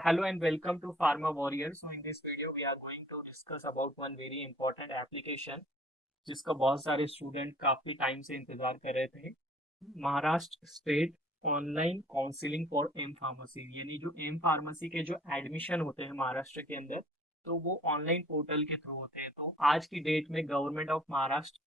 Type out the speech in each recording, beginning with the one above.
Hello and welcome to Pharma Warrior. So in this video we are going to discuss about one very important application जिसका बहुत सारे student काफी time से इंतजार कर रहे थे। Maharashtra state online counselling for M pharmacy, यानी जो एम फार्मेसी के जो एडमिशन होते हैं महाराष्ट्र के अंदर, तो वो ऑनलाइन पोर्टल के थ्रू होते हैं। तो आज की डेट में government of Maharashtra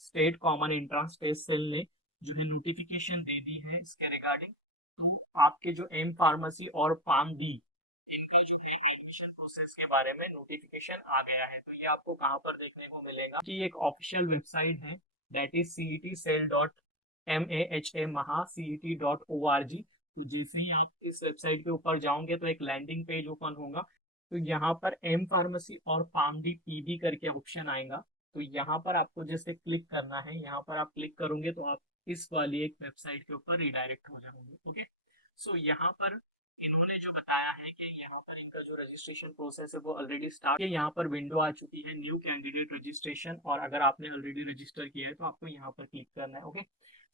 state common entrance test cell ने जो है नोटिफिकेशन दे दी है इसके रिगार्डिंग। तो आपके जो एम फार्मेसी और फार्म डी इनके जो है एडमिशन प्रोसेस के बारे में नोटिफिकेशन आ गया है। तो ये आपको कहाँ पर देखने को मिलेगा कि एक ऑफिशियल वेबसाइट है, दैट इज cetcell.maha.cet.org। तो जैसे ही आप इस वेबसाइट के ऊपर जाओगे तो एक लैंडिंग पेज ओपन होगा। तो यहाँ पर एम फार्मेसी और फार्म डी पीबी करके ऑप्शन आएगा। तो यहाँ पर आपको जैसे क्लिक करना है, यहाँ पर आप क्लिक करोगे तो आप इस वाली एक वेबसाइट के ऊपर रिडायरेक्ट हो जाओगे। ओके, सो यहाँ पर इन्होंने जो बताया है कि यहाँ पर इनका जो रजिस्ट्रेशन प्रोसेस है वो ऑलरेडी स्टार्ट है। यहाँ पर विंडो आ चुकी है न्यू कैंडिडेट रजिस्ट्रेशन, और अगर आपने ऑलरेडी रजिस्टर किया है तो आपको यहाँ पर क्लिक करना है। ओके,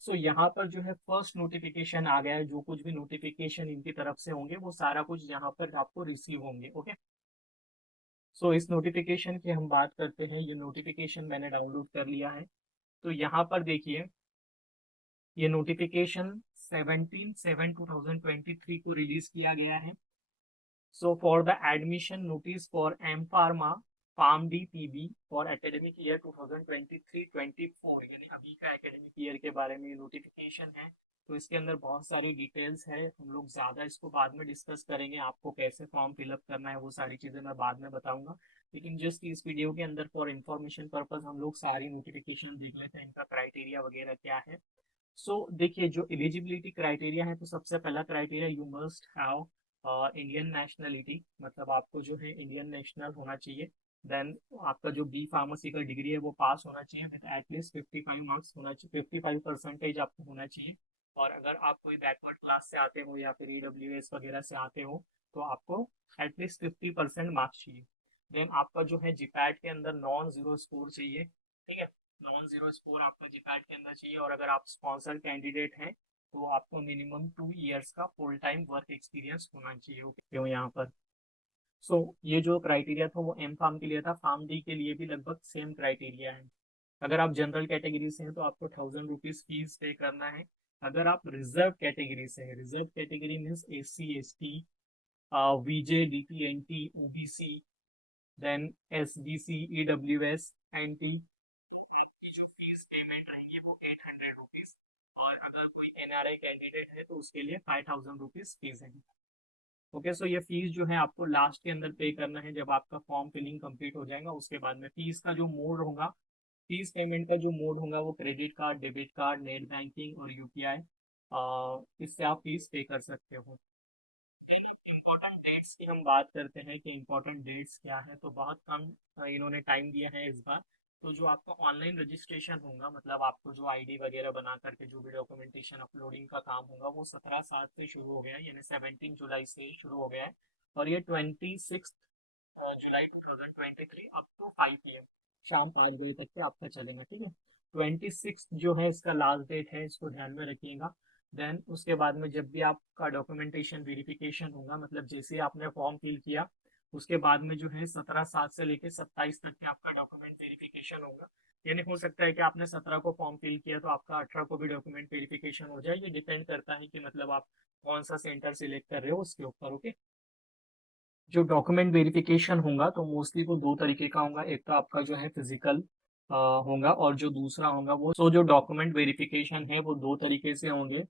सो यहाँ पर जो है फर्स्ट नोटिफिकेशन आ गया है। जो कुछ भी नोटिफिकेशन इनकी तरफ से होंगे वो सारा कुछ यहाँ पर आपको रिसीव होंगे। ओके, सो इस नोटिफिकेशन की हम बात करते हैं। ये नोटिफिकेशन मैंने डाउनलोड कर लिया है। तो यहाँ पर देखिए ये नोटिफिकेशन 17/7/2023 को रिलीज किया गया है। So for the admission notice for M pharma pharm D PB for academic year 2023-24, यानी अभी का एकेडमिक ईयर के बारे में नोटिफिकेशन है। तो इसके अंदर बहुत सारी डिटेल्स है, हम लोग ज़्यादा इसको बाद में डिस्कस करेंगे। आपको कैसे फॉर्म फिलअप करना है वो सारी चीज़ें मैं बाद में बताऊंगा, लेकिन जस्ट इस वीडियो के अंदर फॉर इंफॉर्मेशन पर्पज हम लोग सारी नोटिफिकेशन देख लेते हैं, इनका क्राइटेरिया वगैरह क्या है। सो देखिए जो एलिजिबिलिटी क्राइटेरिया है, तो सबसे पहला criteria you must have Indian nationality, मतलब आपको जो है इंडियन नेशनल होना चाहिए। देन आपका जो बी फार्मेसी का डिग्री है वो पास होना चाहिए विद एटलीस्ट 55 मार्क्स होना चाहिए, 55% आपको होना चाहिए। और अगर आप कोई बैकवर्ड क्लास से आते हो या फिर ईडब्ल्यूएस वगैरह से आते हो तो आपको एटलीस्ट 50% मार्क्स चाहिए। देन आपका जो है जीपैट के अंदर नॉन जीरो स्कोर चाहिए, ठीक है, नॉन जीरो स्कोर आपका जीपैट के अंदर चाहिए। और अगर आप स्पॉन्सर कैंडिडेट हैं तो आपको मिनिमम 2 इयर्स का फुल टाइम वर्क एक्सपीरियंस होना चाहिए। क्यों यहाँ पर ये जो क्राइटेरिया था वो एम फार्म के लिए था, फार्म डी के लिए भी लगभग सेम क्राइटेरिया है। अगर आप जनरल कैटेगरी से हैं तो आपको 1000 रुपीज फीस पे करना है। अगर आप रिजर्व कैटेगरी से हैं, reserve category means SC ST, VJ DT OBC, then SBC EWS NT की जो फीस पेमेंट रहेंगी वो 800 रुपीज। और अगर कोई NRI कैंडिडेट है तो उसके लिए 5000 रुपीज फीस है। ओके, सो ये फीस जो है आपको लास्ट के अंदर पे करना है जब आपका फॉर्म फिलिंग कंप्लीट हो जाएगा। उसके बाद में फीस का जो मोड होगा, फीस पेमेंट का जो मोड होगा वो credit card, debit card, net banking और UPI, इससे आप फीस पे कर सकते हो। इम्पोर्टेंट डेट्स की हम बात करते हैं कि इम्पोर्टेंट डेट्स क्या है, तो बहुत कम इन्होंने टाइम दिया है इस बार। तो जो आपका ऑनलाइन रजिस्ट्रेशन होगा, मतलब आपको जो आईडी वगैरह बना करके जो भी डॉक्यूमेंटेशन अपलोडिंग का काम होगा वो 17/7 से शुरू हो गया है, यानी 17 जुलाई से शुरू हो गया है। और ये 26 जुलाई 2023 अप टू 5 PM, शाम 5 बजे तक के आपका चलेगा, ठीक है। 26 जो है इसका लास्ट डेट है, इसको ध्यान में रखिएगा। देन उसके बाद में जब भी आपका डॉक्यूमेंटेशन वेरिफिकेशन होगा, मतलब जैसे आपने फॉर्म फिल किया उसके बाद में जो है 17/7 से लेकर 27 तक के आपका डॉक्यूमेंट वेरिफिकेशन होगा। यानी हो सकता है कि आपने 17 को फॉर्म फिल किया तो आपका 18 को भी डॉक्यूमेंट वेरिफिकेशन हो जाए। ये डिपेंड करता है कि मतलब आप कौन सा सेंटर सिलेक्ट कर रहे हो उसके ऊपर। ओके, जो डॉक्यूमेंट वेरिफिकेशन होगा तो मोस्टली वो दो तरीके का होगा। एक तो आपका जो है फिजिकल होगा, और जो दूसरा होगा वो जो डॉक्यूमेंट वेरिफिकेशन है वो दो तरीके से होंगे।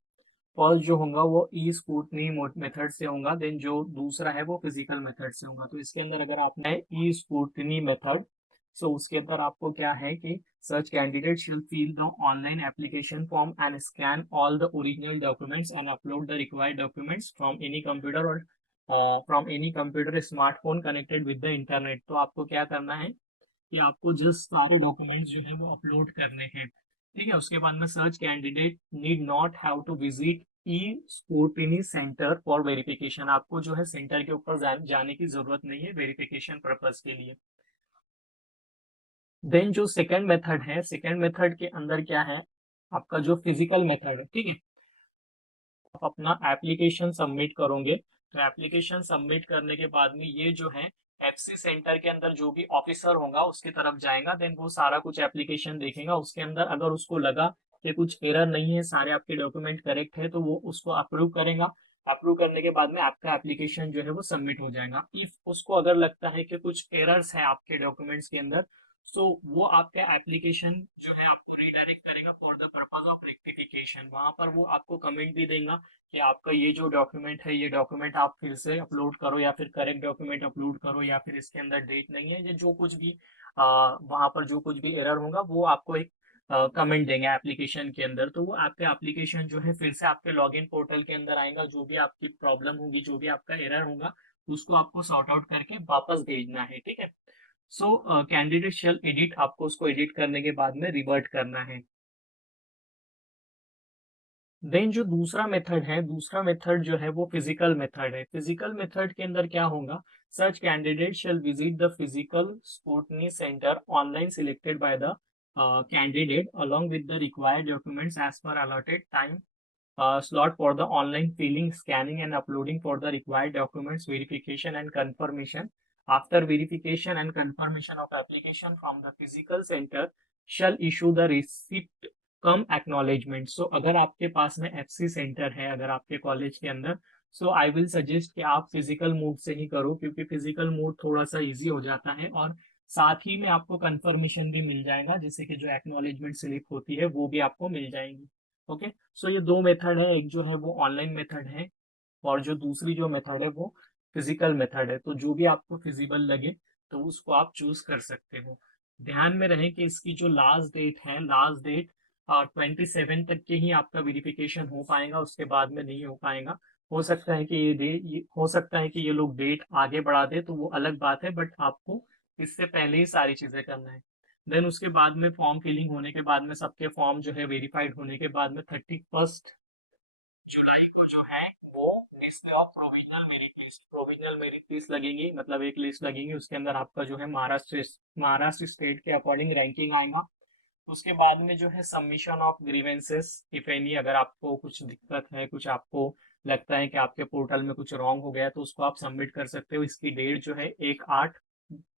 फर्स्ट जो होगा वो ई स्क्रूटनी मेथड से होगा, देन जो दूसरा है वो फिजिकल मेथड से होगा। तो इसके अंदर अगर आपने ई स्क्रूटनी मेथड, सो उसके अंदर आपको क्या है कि such candidate shall fill the online application form and scan all the original documents and upload the required documents from any computer or from any computer smartphone connected with the internet। तो आपको क्या करना है कि आपको just सारे documents जो है वो अपलोड करने हैं, ठीक है। उसके बाद में search candidate need not have to visit e scrutiny centre for verification, आपको जो है सेंटर के ऊपर जाने की जरूरत नहीं है वेरिफिकेशन पर्पज के लिए। देन जो सेकंड मेथड है, सेकंड मेथड के अंदर क्या है, आपका जो फिजिकल मेथड है, ठीक है। आप अपना एप्लीकेशन सबमिट करोगे, तो एप्लीकेशन सबमिट करने के बाद में ये जो है एफसी सेंटर के अंदर जो भी ऑफिसर होगा उसकी तरफ जाएगा, देन वो सारा कुछ एप्लीकेशन देखेगा, उसके अंदर अगर उसको लगा कि कुछ एरर नहीं है, सारे आपके डॉक्यूमेंट करेक्ट है, तो वो उसको अप्रूव करेगा। अप्रूव करने के बाद में आपका एप्लीकेशन जो है वो सबमिट हो जाएगा। इफ उसको अगर लगता है कि कुछ एरर्स है आपके डॉक्यूमेंट्स के अंदर, सो वो आपका एप्लीकेशन जो है आपको रीडायरेक्ट करेगा for the purpose of rectification. वहां पर वो आपको कमेंट भी देगा कि आपका ये जो डॉक्यूमेंट है, ये डॉक्यूमेंट आप फिर से अपलोड करो, या फिर करेक्ट डॉक्यूमेंट अपलोड करो, या फिर इसके अंदर डेट नहीं है, या जो कुछ भी वहां पर जो कुछ भी एरर होगा वो आपको एक कमेंट देंगे एप्लीकेशन के अंदर। तो वो आपके एप्लीकेशन जो है फिर से आपके लॉगिन पोर्टल के अंदर आएगा, जो भी आपकी प्रॉब्लम होगी, जो भी आपका एरर होगा, उसको आपको सॉर्ट आउट करके वापस भेजना है, ठीक है। सो कैंडिडेट शेल एडिट, आपको उसको एडिट करने के बाद में रिवर्ट करना है। देन जो दूसरा मेथड है, दूसरा मेथड जो है वो फिजिकल मेथड है। फिजिकल मेथड के अंदर क्या होगा, सच candidate shell visit the physical scrutiny centre online selected by the candidate along with the required documents as per allotted time slot for the online filling, scanning and uploading for the required documents, verification and confirmation. After verification and confirmation of application from the physical center, shall issue the receipt cum acknowledgement. So अगर आपके पास में FC centre है, अगर आपके college के अंदर, सो I will suggest कि आप फिजिकल मोड से ही करो, क्योंकि फिजिकल मोड थोड़ा सा इजी हो जाता है, और साथ ही में आपको कंफर्मेशन भी मिल जाएगा, जैसे कि जो एक्नॉलेजमेंट स्लिप होती है वो भी आपको मिल जाएगी। ओके, सो ये दो मेथड है, एक जो है वो ऑनलाइन मेथड है, और जो दूसरी जो मेथड है वो फिजिकल मेथड है। तो जो भी आपको फिजिबल लगे तो उसको आप चूज कर सकते हो। ध्यान में रहे कि इसकी जो लास्ट डेट है, लास्ट डेट 27 तक के ही आपका वेरिफिकेशन हो पाएगा, उसके बाद में नहीं हो पाएगा। हो सकता है कि हो सकता है कि ये लोग डेट आगे बढ़ा दे, तो वो अलग बात है, बट आपको इससे पहले ही सारी चीजें करना है। देन उसके बाद में फॉर्म फिलिंग होने के बाद में सबके फॉर्म जो है वेरीफाइड होने के बाद में 31 जुलाई को जो है वो display of provisional merit list लगेगी, मतलब एक लिस्ट लगेगी, उसके अंदर आपका जो है महाराष्ट्र स्टेट के अकॉर्डिंग रैंकिंग आएगा। उसके बाद में जो है submission of grievances, if any, अगर आपको कुछ दिक्कत है, कुछ आपको लगता है कि आपके पोर्टल में कुछ रॉन्ग हो गया, तो उसको आप सबमिट कर सकते हो। इसकी डेट जो है 1/8,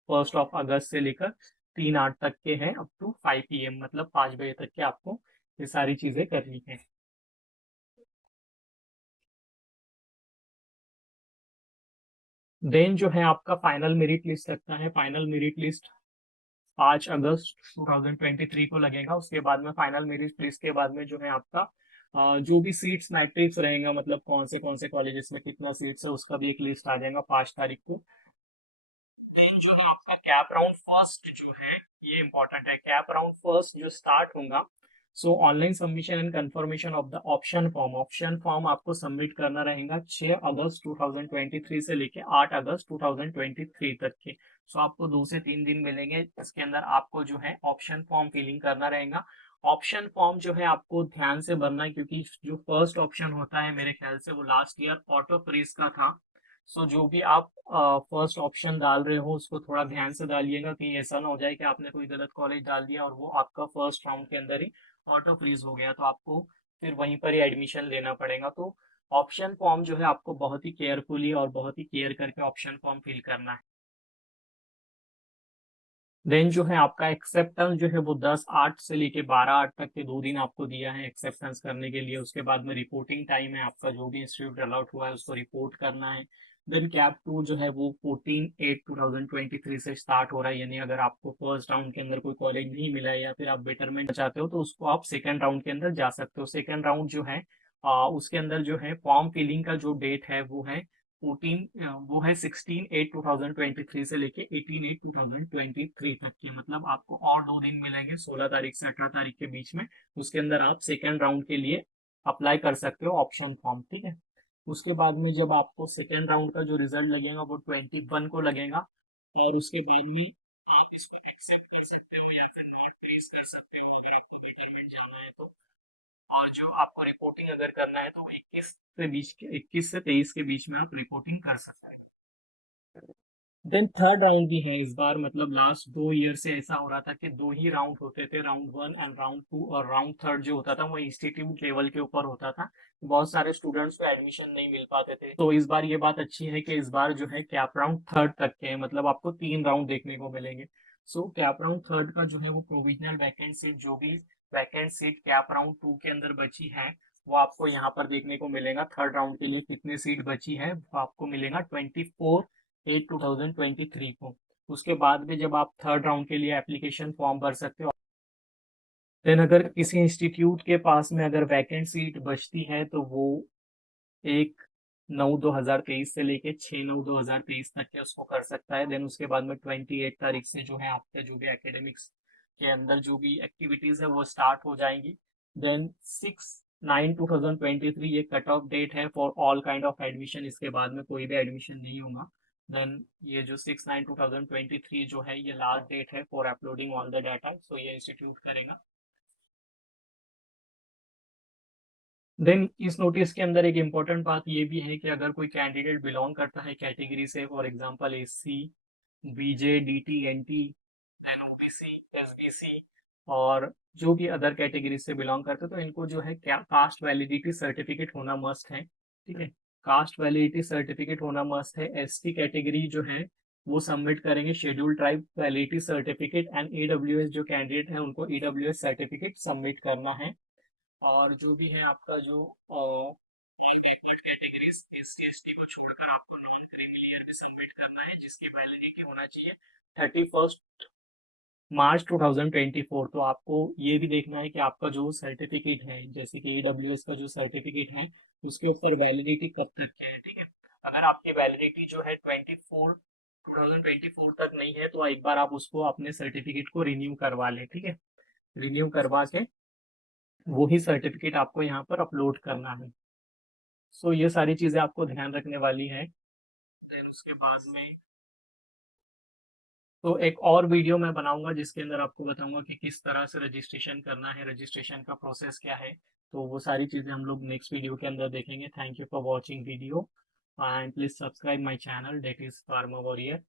1 अगस्त से लेकर 3/8 तक के है, अप टू 5 PM, मतलब 5 बजे तक के आपको ये सारी चीजें करनी है। देन जो है आपका फाइनल मेरिट लिस्ट लगता है। फाइनल मेरिट लिस्ट 5 अगस्त 2023 को लगेगा। उसके बाद में फाइनल मेरिट लिस्ट के बाद में जो है आपका जो भी सीट्स मैट्रिक्स रहेगा, मतलब कौन से कॉलेजेस में कितना सीट्स है, उसका भी एक लिस्ट आ जाएगा 5 तारीख को। देन जो है आपका कैप राउंड फर्स्ट जो है, ये इंपॉर्टेंट है, कैप राउंड फर्स्ट जो स्टार्ट होगा। सो online submission and confirmation of the option form, option form आपको सबमिट करना रहेगा 6 अगस्त 2023 से लेके 8 अगस्त 2023 तक के। सो आपको 2 से 3 दिन मिलेंगे, इसके अंदर आपको जो है ऑप्शन फॉर्म फिलिंग करना रहेगा। ऑप्शन फॉर्म जो है आपको ध्यान से भरना है, क्योंकि जो फर्स्ट ऑप्शन होता है मेरे ख्याल से वो लास्ट ईयर ऑटो फ्रीज का था। सो जो भी आप फर्स्ट ऑप्शन डाल रहे हो उसको थोड़ा ध्यान से डालिएगा, कहीं ऐसा ना हो जाए कि आपने कोई गलत कॉलेज डाल दिया और वो आपका फर्स्ट राउंड के अंदर ही ऑटो फ्रीज हो गया, तो आपको फिर वहीं पर ही एडमिशन लेना पड़ेगा। तो ऑप्शन फॉर्म जो है आपको बहुत ही केयरफुली और बहुत ही केयर करके ऑप्शन फॉर्म फिल करना है। देन जो है आपका एक्सेप्टेंस जो है वो 10/8 से लेके 12/8 तक के 2 दिन आपको दिया है एक्सेप्टेंस करने के लिए। उसके बाद में रिपोर्टिंग टाइम है आपका, जो भी इंस्टीट्यूट अलॉट हुआ है उसको रिपोर्ट करना है। देन कैप 2 जो है वो 14/8/2023 से स्टार्ट हो रहा है, यानी अगर आपको फर्स्ट राउंड के अंदर कोई कॉलेज नहीं मिला है या फिर आप बेटरमेंट चाहते हो, तो उसको आप सेकेंड राउंड के अंदर जा सकते हो। सेकेंड राउंड जो है उसके अंदर जो है फॉर्म फिलिंग का जो डेट है वो है 16/8/2023 से लेके 18/8/2023 तक के, मतलब आपको और 2 दिन मिलेंगे, 16 तारीख से 18 तारीख के बीच में। उसके अंदर आप सेकेंड राउंड के लिए अप्लाई कर सकते हो ऑप्शन फॉर्म, ठीक है। उसके बाद में जब आपको सेकेंड राउंड का जो रिजल्ट लगेगा वो 21 को लगेगा, और उसके बाद में आप इसको एक्सेप्ट कर सकते हो या फिर नॉट प्लेस कर सकते हो, अगर आपको बेटरमेंट जाना है तो। और जो आपको रिपोर्टिंग अगर करना है तो 21 से 23 के बीच में आप रिपोर्टिंग कर सकते हैं। देन थर्ड राउंड भी है इस बार, मतलब लास्ट 2 ईयर से ऐसा हो रहा था कि 2 ही राउंड होते थे, राउंड 1 एंड राउंड 2, और राउंड थर्ड जो होता था वो इंस्टीट्यूट लेवल के ऊपर होता था। बहुत सारे स्टूडेंट्स को एडमिशन नहीं मिल पाते थे, तो इस बार ये बात अच्छी है कि इस बार जो है कैप राउंड थर्ड तक के है, मतलब आपको 3 राउंड देखने को मिलेंगे। सो कैप राउंड थर्ड का जो है वो प्रोविजनल वैकेंट सीट, जो भी वैकेंट सीट कैप राउंड 2 के अंदर बची है, वो आपको यहाँ पर देखने को मिलेगा। थर्ड राउंड के लिए कितनी सीट बची है वो आपको मिलेगा 24/8/2023 को। उसके बाद में जब आप थर्ड राउंड के लिए एप्लीकेशन फॉर्म भर सकते हो। देन अगर किसी इंस्टीट्यूट के पास में अगर वैकेंट सीट बचती है तो वो 1/9/2023 से लेके 6/9/2023 तक के उसको कर सकता है। देन उसके बाद में 28 तारीख से जो है आपका जो भी एकेडमिक्स के अंदर जो भी एक्टिविटीज है वो स्टार्ट हो जाएंगी। देन 6/9/2023 ये कट ऑफ डेट है for all kind of admission, इसके बाद में कोई भी एडमिशन नहीं होगा। देन ये जो 6/9/2023 जो है ये लास्ट डेट है for uploading all the data, so ये इंस्टीट्यूट करेगा। देन इस नोटिस के अंदर एक इम्पोर्टेंट बात ये भी है कि अगर कोई कैंडिडेट बिलोंग करता है कैटेगरी से, for example SC, BJ, DT, NT, then OBC, SBC, और जो भी अदर कैटेगरी से बिलोंग करते हैं, तो इनको जो है क्या कास्ट वैलिडिटी सर्टिफिकेट होना मस्ट है। ठीक है, कास्ट वैलिडिटी सर्टिफिकेट होना मस्ट है। एसटी कैटेगरी जो है वो सबमिट करेंगे schedule tribe validity certificate, and EWS जो कैंडिडेट है उनको ईडब्ल्यूएस सर्टिफिकेट सबमिट करना है। और जो भी है आपका जो बैकवर्ड कैटेगरीज एससी एसटी को छोड़कर आपको नॉन क्रीमी लेयर भी सबमिट करना है, जिसकी वैलिडिटी होना चाहिए 31 मार्च 2024। तो आपको ये भी देखना है कि आपका जो सर्टिफिकेट है, जैसे कि ईडब्ल्यूएस का जो सर्टिफिकेट है उसके ऊपर वैलिडिटी कब तक के है। ठीक है, अगर आपकी वैलिडिटी जो है 2024 तक नहीं है तो एक बार आप उसको अपने सर्टिफिकेट को रिन्यू करवा लें। ठीक है, रिन्यू करवा के वही सर्टिफिकेट आपको यहाँ पर अपलोड करना है। सो ये सारी चीजें आपको ध्यान रखने वाली है। देन उसके बाद में तो एक और वीडियो मैं बनाऊंगा जिसके अंदर आपको बताऊंगा कि किस तरह से रजिस्ट्रेशन करना है, रजिस्ट्रेशन का प्रोसेस क्या है। तो वो सारी चीजें हम लोग नेक्स्ट वीडियो के अंदर देखेंगे। Thank you for watching video and please subscribe my channel, that is pharma warrior.